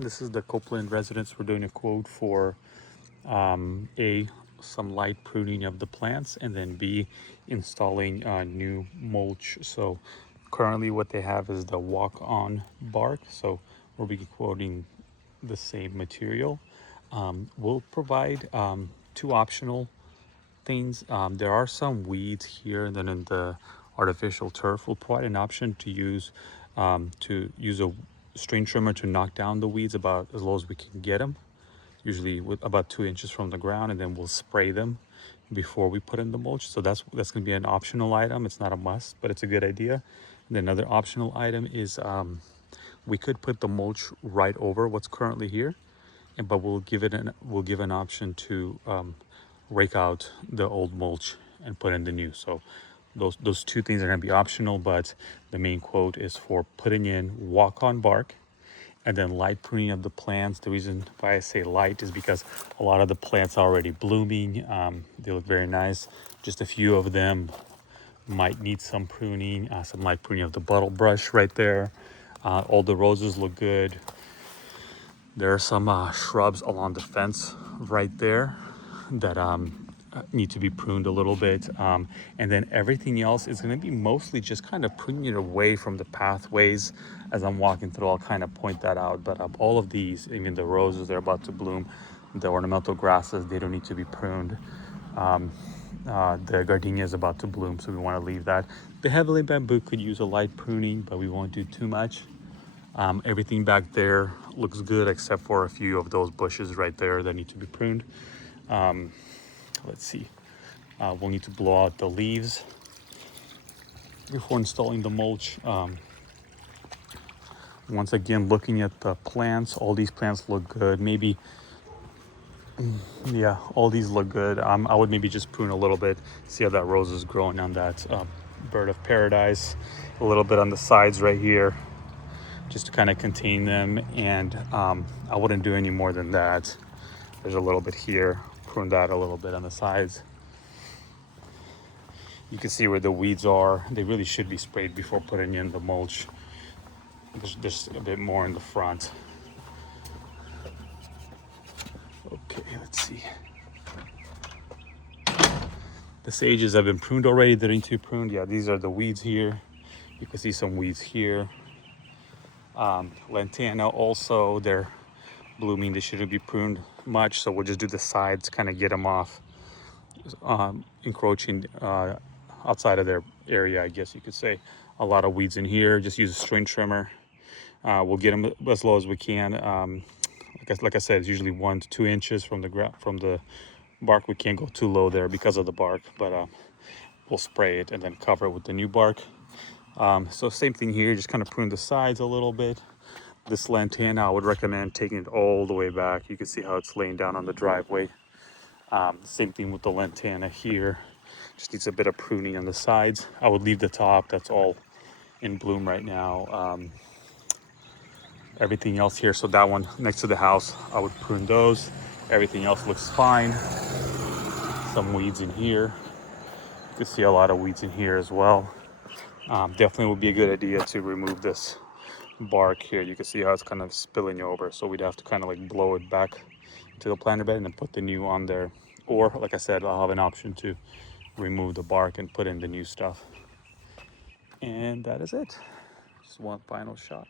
This is the Copeland residence. We're doing a quote for A, some light pruning of the plants, and then B, installing new mulch. So currently what they have is the walk-on bark. So we'll be quoting the same material. We'll provide two optional things. There are some weeds here, and then in the artificial turf, we'll provide an option to use a string trimmer to knock down the weeds about as low as we can get them, usually with about 2 inches from the ground, and then we'll spray them before we put in the mulch. So that's going to be an optional item. It's not a must, but it's a good idea. And then another optional item is we could put the mulch right over what's currently here, but we'll give an option to rake out the old mulch and put in the new. So those two things are going to be optional, but the main quote is for putting in walk-on bark and then light pruning of the plants. The reason why I say light is because a lot of the plants are already blooming. They look very nice. Just a few of them might need some pruning, some light pruning of the bottle brush right there. All the roses look good. There are some shrubs along the fence right there that need to be pruned a little bit. And then everything else is going to be mostly just kind of pruning it away from the pathways. As I'm walking through, I'll kind of point that out. But all of these, even the roses, they're about to bloom. The ornamental grasses, they don't need to be pruned. The gardenia is about to bloom, so we want to leave that. The heavenly bamboo could use a light pruning, but we won't do too much. Everything back there looks good except for a few of those bushes right there that need to be pruned. Let's see. We'll need to blow out the leaves before installing the mulch. Once again, looking at the plants, all these plants look good. Maybe, yeah, all these look good. I would maybe just prune a little bit, see how that rose is growing on that bird of paradise. A little bit on the sides right here, just to kind of contain them. And I wouldn't do any more than that. There's a little bit here, prune that a little bit on the sides. You can see where the weeds are. They really should be sprayed before putting in the mulch. There's a bit more in the front. Okay, let's see. The sages have been pruned already. They need to be pruned. Yeah, these are the weeds here. You can see some weeds here. Lantana also, they're blooming. They shouldn't be pruned much, so we'll just do the sides, kind of get them off, encroaching outside of their area, I guess you could say. A lot of weeds in here. Just use a string trimmer. We'll get them as low as we can. Like I said, it's usually 1 to 2 inches from the bark. We can't go too low there because of the bark, but we'll spray it and then cover it with the new bark. So same thing here, just kind of prune the sides a little bit. This lantana, I would recommend taking it all the way back. You can see how it's laying down on the driveway. Same thing with the lantana here. Just needs a bit of pruning on the sides. I would leave the top, that's all in bloom right now. Everything else here, so that one next to the house, I would prune those. Everything else looks fine. Some weeds in here. You can see a lot of weeds in here as well. Definitely would be a good idea to remove this bark here. You can see how it's kind of spilling over, so we'd have to kind of like blow it back to the planter bed and then put the new on there. Or like I said, I'll have an option to remove the bark and put in the new stuff. And that is it. Just one final shot.